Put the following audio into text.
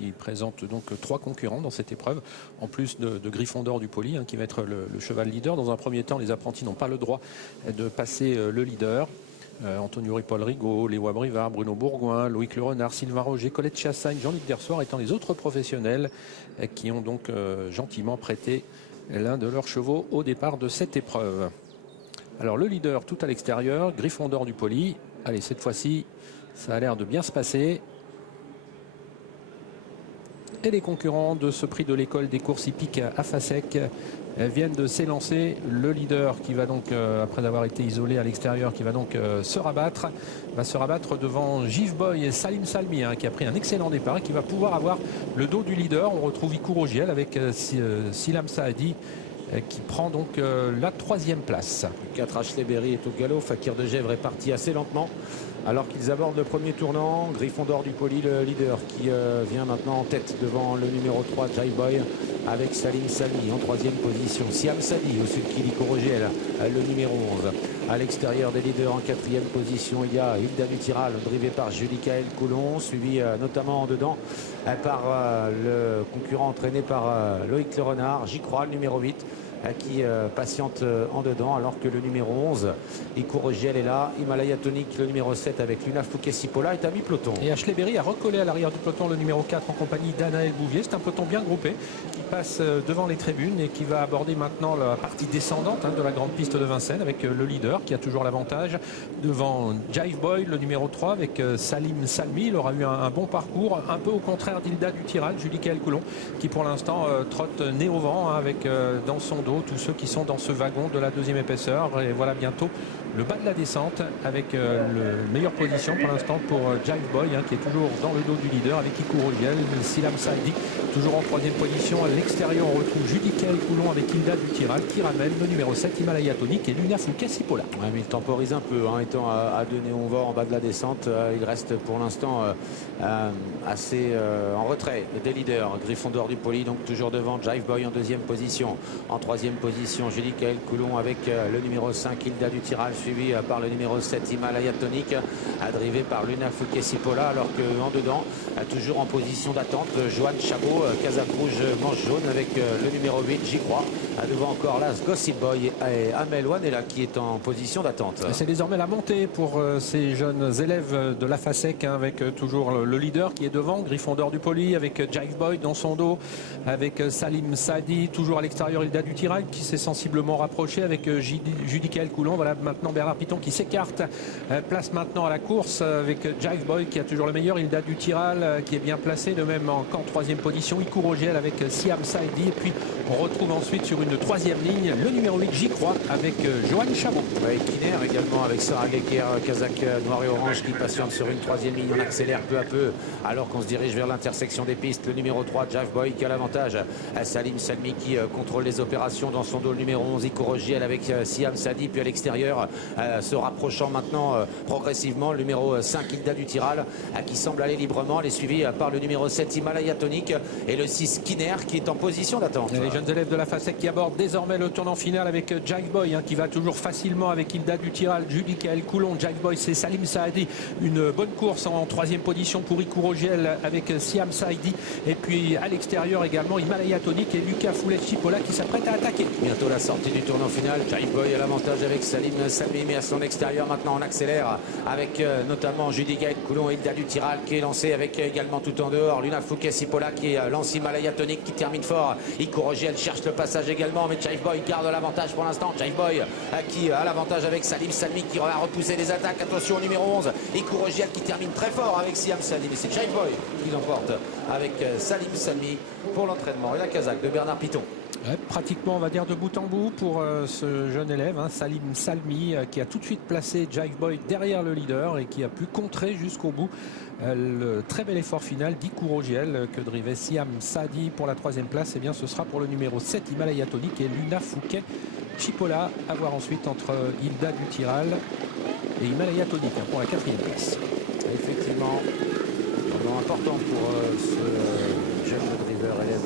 qui présente donc 3 concurrents dans cette épreuve, en plus de Gryffondor du Poli, qui va être le cheval leader. Dans un premier temps, les apprentis n'ont pas le droit de passer le leader. Antonio Ripoll Rigaud, Léo Brivard, Bruno Bourgoin, Loïc Le Renard, Sylvain Roger, Colette Chassagne, Jean-Luc Dersoir étant les autres professionnels qui ont donc gentiment prêté l'un de leurs chevaux au départ de cette épreuve. Alors le leader tout à l'extérieur, Gryffondor du Poli. Allez, cette fois-ci, ça a l'air de bien se passer. Et les concurrents de ce prix de l'école des courses hippiques à Fasec viennent de s'élancer. Le leader qui va donc, après avoir été isolé à l'extérieur, qui va donc se rabattre devant Give Boy et Salim Salmi, qui a pris un excellent départ et qui va pouvoir avoir le dos du leader. On retrouve Ikou Rogiel avec Silam Saadi qui prend donc la 3e place. Le 4 Ashley Berry est au galop. Fakir de Gèvres est parti assez lentement alors qu'ils abordent le premier tournant. Gryffondor du Poli, le leader, qui vient maintenant en tête devant le numéro 3 Jive Boy avec Salim Salmi en 3e position. Siam Sadi au sud qui Ikou Rogiel, le numéro 11. À l'extérieur des leaders en 4e position, il y a Hilda Dutiral drivé par Julie-Kaël Coulon, suivi notamment en dedans par le concurrent entraîné par Loïc Le Renard. J'y crois, le numéro 8. Qui patiente en dedans, alors que le numéro 11, Ikou Rogiel, est là. Himalaya Tonic, le numéro 7, avec Luna Fouquet-Sipola, est à mi-peloton. Et Ashley Berry a recollé à l'arrière du peloton le numéro 4 en compagnie d'Anaël Bouvier. C'est un peloton bien groupé qui passe devant les tribunes et qui va aborder maintenant la partie descendante de la grande piste de Vincennes avec le leader qui a toujours l'avantage devant Jive Boy, le numéro 3, avec Salim Salmi. Il aura eu un bon parcours, un peu au contraire d'Hilda Dutiral, Julie-Kaël Coulon, qui pour l'instant trotte nez au vent avec dans son dos tous ceux qui sont dans ce wagon de la 2e épaisseur. Et voilà bientôt le bas de la descente avec la meilleure position pour l'instant pour Jive Boy, qui est toujours dans le dos du leader avec Ikou Rogiel. Silam Saidi toujours en 3e position. À l'extérieur, on retrouve Julie-Kaël Coulon avec Hilda Dutiral qui ramène le numéro 7 Himalaya Tonic et Luna Fouquet-Sipola. Ouais, mais il temporise un peu, étant à 2 néon-vent en bas de la descente. Il reste pour l'instant assez en retrait des leaders. Gryffondor du Poli, donc toujours devant. Jive Boy en 2e position. En 3e position, Julie-Kaël Coulon avec le numéro 5 Hilda Dutiral, suivi par le numéro 7 Himalaya Tonic, drivé par Luna Fouquet-Sipola, alors qu'en dedans, toujours en position d'attente, Joanne Chabot, Casac Rouge, manche jaune, avec le numéro 8, j'y crois. Devant encore là, Gossip Boy et Amel Wanella qui est en position d'attente. C'est désormais la montée pour ces jeunes élèves de la FASEC, avec toujours le leader qui est devant, Gryffondor du Poli, avec Jive Boy dans son dos, avec Salim Sadi, toujours à l'extérieur, Hilda Dutiral qui s'est sensiblement rapproché avec Julie-Kaël Coulon. Voilà maintenant Bernard Piton qui s'écarte, place maintenant à la course avec Jive Boy qui a toujours le meilleur, Hilda Dutiral qui est bien placé, de même en 3e position, Ikou Rogiel avec Siam Saidi, et puis on retrouve ensuite sur une 3e ligne le numéro 8 j'y crois avec Joanne Chabot. Ouais, Kiner également avec Sarah Gecker, Kazakh noir et orange qui patiente sur une 3e ligne. On accélère peu à peu alors qu'on se dirige vers l'intersection des pistes. Le numéro 3 Jive Boy qui a l'avantage, Salim Salmi qui contrôle les opérations dans son dos, le numéro 11 Ikou Rogiel avec Siam Sadi, puis à l'extérieur se rapprochant maintenant progressivement le numéro 5 Hilda Dutiral qui semble aller librement. Elle est suivie par le numéro 7 Himalaya Tonic et le 6 Kiner qui est en position d'attente. Les jeunes élèves de la FASEC qui abordent désormais le tournant final avec Jive Boy qui va toujours facilement avec Hilda Dutiral, Julie-Kaël Coulon. Jive Boy, c'est Salim Saadi. Une bonne course en 3e position pour Ikou Rogiel avec Siam Saidi. Et puis à l'extérieur également Himalaya Tonic et Luna Fouquet-Sipola qui s'apprête à attaquer. Bientôt la sortie du tournant final. Jive Boy a l'avantage avec Salim Salmi, mais à son extérieur maintenant on accélère avec notamment Julie-Kaël Coulon et Hilda Dutiral qui est lancé avec également tout en dehors Luna Fouquet-Sipola qui lance Himalaya Tonic qui termine fort. Ikou Rogiel cherche le passage également, mais Jive Boy garde l'avantage pour l'instant. Jive Boy qui a l'avantage avec Salim Salmi qui va repousser des attaques. Attention au numéro 11 Ikou Rogiel qui termine très fort avec Siam Salmi, mais c'est Jive Boy qui l'emporte avec Salim Salmi pour l'entraînement et la casaque de Bernard Piton. Ouais, pratiquement on va dire de bout en bout pour ce jeune élève, Salim Salmi, qui a tout de suite placé Jive Boy derrière le leader et qui a pu contrer jusqu'au bout le très bel effort final d'Ikou Rogiel que drivait Siam Sadi pour la 3e place. Et bien ce sera pour le numéro 7 Himalaya Tonic et Luna Fouquet-Sipola, à voir ensuite entre Hilda Dutiral et Himalaya Tonic pour la 4e place. Effectivement, important pour ce jeune driver élève